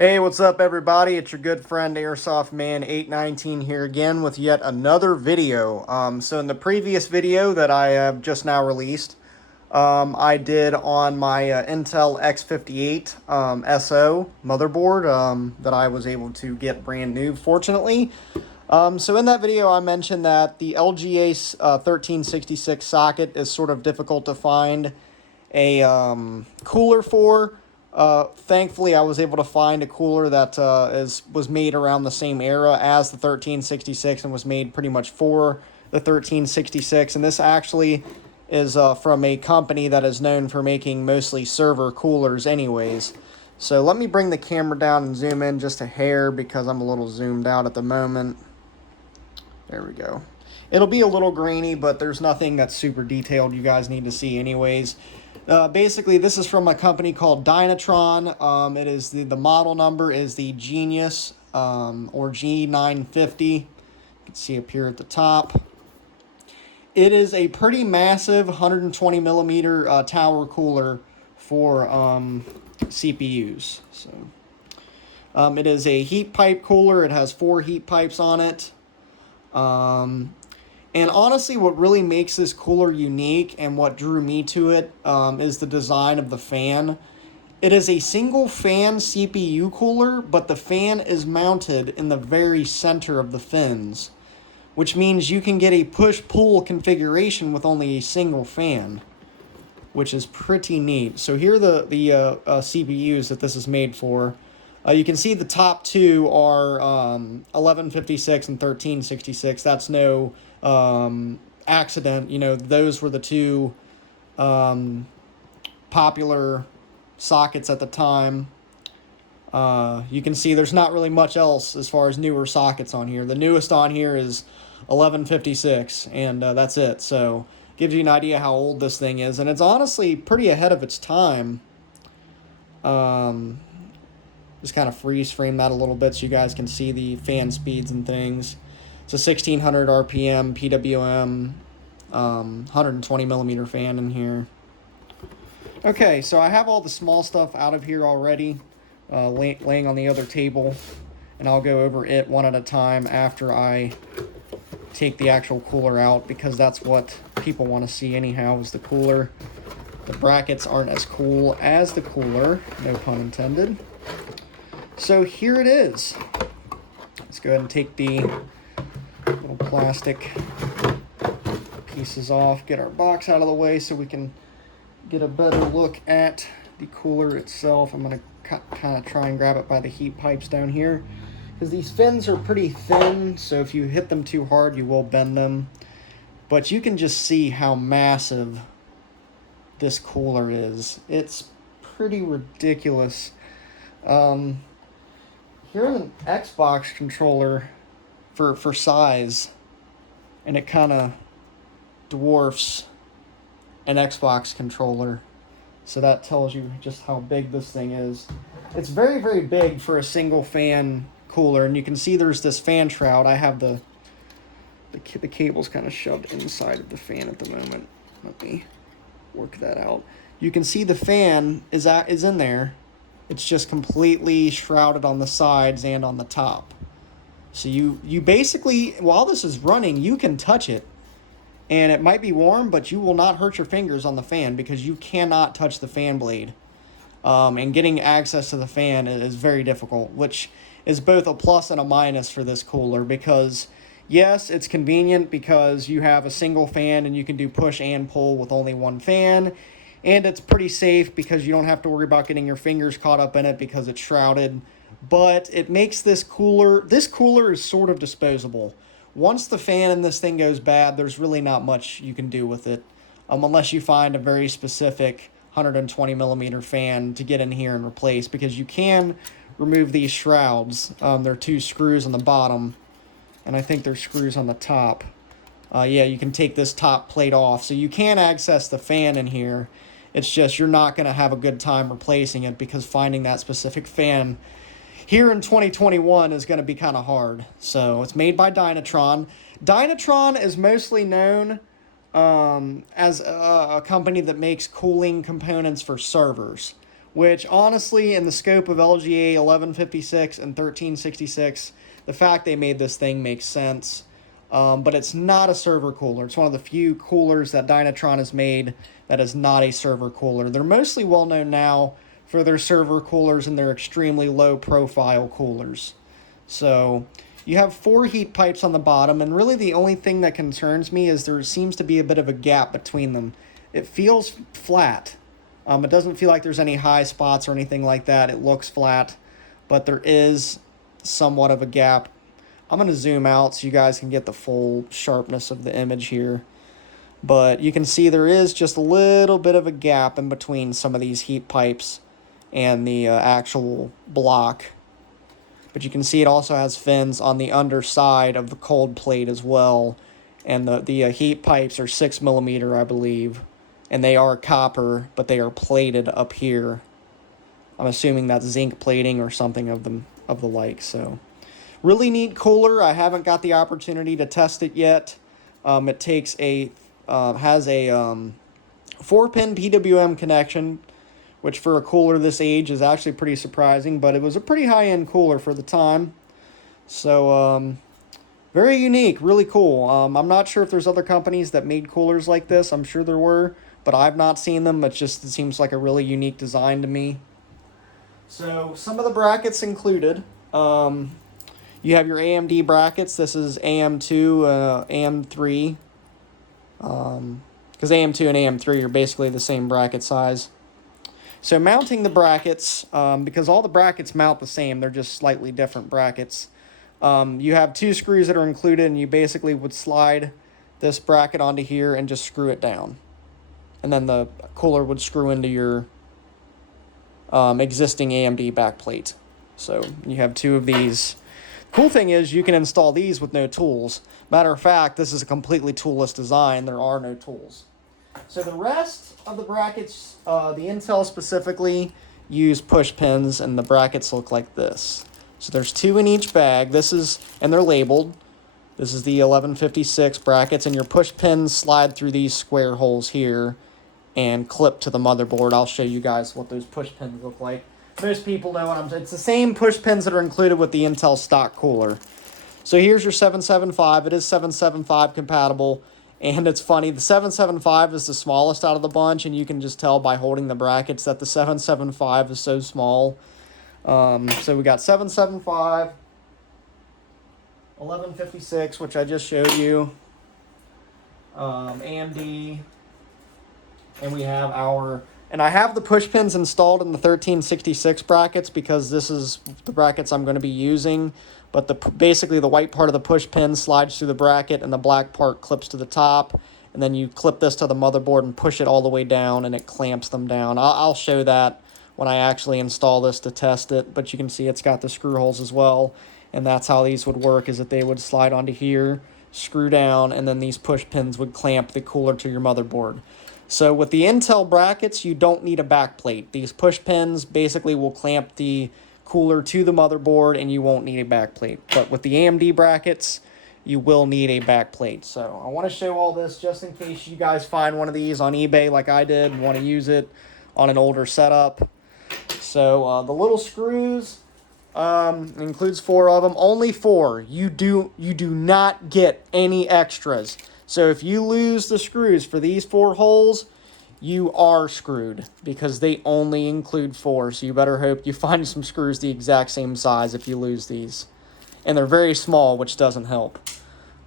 Hey, what's up, everybody? It's your good friend Airsoft Man 819 here again with yet another video. So in the previous video that I have just now released, I did on my Intel X58 SO motherboard that I was able to get brand new, fortunately. So in that video, I mentioned that the LGA 1366 socket is sort of difficult to find a cooler for. Thankfully, I was able to find a cooler that was made around the same era as the 1366 and was made pretty much for the 1366. And this actually is from a company that is known for making mostly server coolers anyways. So let me bring the camera down and zoom in just a hair because I'm a little zoomed out at the moment. There we go. It'll be a little grainy, but there's nothing that's super detailed you guys need to see anyways. Basically, this is from a company called Dynatron. It is the model number is the Genius or G950. You can see up here at the top. It is a pretty massive 120 millimeter tower cooler for CPUs. So it is a heat pipe cooler. It has 4 heat pipes on it. And honestly, what really makes this cooler unique and what drew me to it is the design of the fan. It is a single fan CPU cooler, but the fan is mounted in the very center of the fins, which means you can get a push-pull configuration with only a single fan, which is pretty neat. So here are the CPUs that this is made for. You can see the top two are 1156 and 1366. That's no accident. You know, those were the two popular sockets at the time. You can see there's not really much else as far as newer sockets on here. The newest on here is 1156, and that's it. So gives you an idea how old this thing is, and it's honestly pretty ahead of its time. Just kind of freeze frame that a little bit so you guys can see the fan speeds and things. It's a 1600 RPM PWM 120 millimeter fan in here. Okay, so I have all the small stuff out of here already, laying on the other table, and I'll go over it one at a time after I take the actual cooler out, because that's what people want to see anyhow, is the cooler. The brackets aren't as cool as the cooler, no pun intended. So here it is. Let's go ahead and take the little plastic pieces off, get our box out of the way so we can get a better look at the cooler itself. I'm going to kind of try and grab it by the heat pipes down here, because these fins are pretty thin, so if you hit them too hard, you will bend them. But you can just see how massive this cooler is. It's pretty ridiculous. Here's an Xbox controller for size, and it kind of dwarfs an Xbox controller. So that tells you just how big this thing is. It's very, very big for a single fan cooler, and you can see there's this fan shroud. I have the cable's kind of shoved inside of the fan at the moment. Let me work that out. You can see the fan is in there. It's just completely shrouded on the sides and on the top. So you basically, while this is running, you can touch it. And it might be warm, but you will not hurt your fingers on the fan because you cannot touch the fan blade. And getting access to the fan is very difficult, which is both a plus and a minus for this cooler, because yes, it's convenient because you have a single fan and you can do push and pull with only one fan. And it's pretty safe because you don't have to worry about getting your fingers caught up in it because it's shrouded. But it makes this cooler is sort of disposable. Once the fan in this thing goes bad, there's really not much you can do with it, unless you find a very specific 120 millimeter fan to get in here and replace, because you can remove these shrouds. There are 2 screws on the bottom, and I think there's screws on the top. Yeah, you can take this top plate off, so you can access the fan in here. It's just you're not going to have a good time replacing it, because finding that specific fan here in 2021 is going to be kind of hard. So it's made by Dynatron. Dynatron is mostly known as a company that makes cooling components for servers, which honestly, in the scope of LGA 1156 and 1366, the fact they made this thing makes sense. But it's not a server cooler. It's one of the few coolers that Dynatron has made that is not a server cooler. They're mostly well known now for their server coolers and their extremely low profile coolers. So you have 4 heat pipes on the bottom, and really the only thing that concerns me is there seems to be a bit of a gap between them. It feels flat. It doesn't feel like there's any high spots or anything like that. It looks flat, but there is somewhat of a gap. I'm going to zoom out so you guys can get the full sharpness of the image here. But you can see there is just a little bit of a gap in between some of these heat pipes and the actual block. But you can see it also has fins on the underside of the cold plate as well. And the heat pipes are 6mm, I believe. And they are copper, but they are plated up here. I'm assuming that's zinc plating or something of the like. So, really neat cooler. I haven't got the opportunity to test it yet. It takes has a 4-pin PWM connection, which for a cooler this age is actually pretty surprising, but it was a pretty high-end cooler for the time. So, very unique, really cool. I'm not sure if there's other companies that made coolers like this. I'm sure there were, but I've not seen them. It seems like a really unique design to me. So, some of the brackets included. You have your AMD brackets. This is AM2, AM3. Because AM2 and AM3 are basically the same bracket size. So mounting the brackets, because all the brackets mount the same, they're just slightly different brackets. You have 2 screws that are included, and you basically would slide this bracket onto here and just screw it down. And then the cooler would screw into your existing AMD backplate. So you have 2 of these. Cool thing is you can install these with no tools. Matter of fact, this is a completely toolless design. There are no tools. So the rest of the brackets, the Intel specifically, use push pins, and the brackets look like this. So there's 2 in each bag. And they're labeled. This is the 1156 brackets, and your push pins slide through these square holes here and clip to the motherboard. I'll show you guys what those push pins look like. Most people know what I'm saying. It's the same push pins that are included with the Intel stock cooler. So here's your 775. It is 775 compatible. And it's funny, the 775 is the smallest out of the bunch, and you can just tell by holding the brackets that the 775 is so small. So we got 775, 1156, which I just showed you, AMD, and we have and I have the push pins installed in the 1366 brackets because this is the brackets I'm going to be using. But basically the white part of the push pin slides through the bracket and the black part clips to the top. And then you clip this to the motherboard and push it all the way down, and it clamps them down. I'll show that when I actually install this to test it. But you can see it's got the screw holes as well. And that's how these would work, is that they would slide onto here, screw down, and then these push pins would clamp the cooler to your motherboard. So with the Intel brackets, you don't need a backplate. These push pins basically will clamp the cooler to the motherboard, and you won't need a backplate. But with the AMD brackets, you will need a backplate. So I want to show all this just in case you guys find one of these on eBay like I did and want to use it on an older setup. So the little screws, includes 4 of them. Only 4. You do not get any extras. So if you lose the screws for these 4 holes, you are screwed because they only include 4. So you better hope you find some screws the exact same size if you lose these. And they're very small, which doesn't help.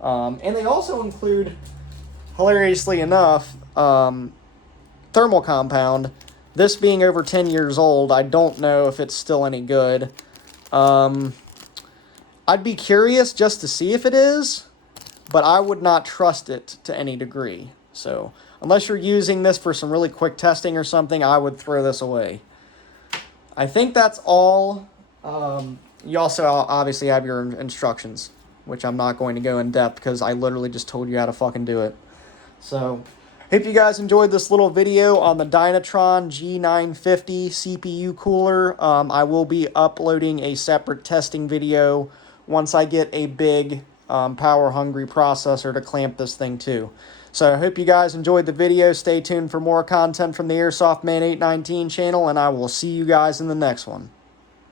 And they also include, hilariously enough, thermal compound. This being over 10 years old, I don't know if it's still any good. I'd be curious just to see if it is, but I would not trust it to any degree. So unless you're using this for some really quick testing or something, I would throw this away. I think that's all. You also obviously have your instructions, which I'm not going to go in depth because I literally just told you how to fucking do it. So hope you guys enjoyed this little video on the Dynatron G950 CPU cooler. I will be uploading a separate testing video once I get a big power-hungry processor to clamp this thing to. So I hope you guys enjoyed the video. Stay tuned for more content from the Airsoft Man 819 channel, and I will see you guys in the next one.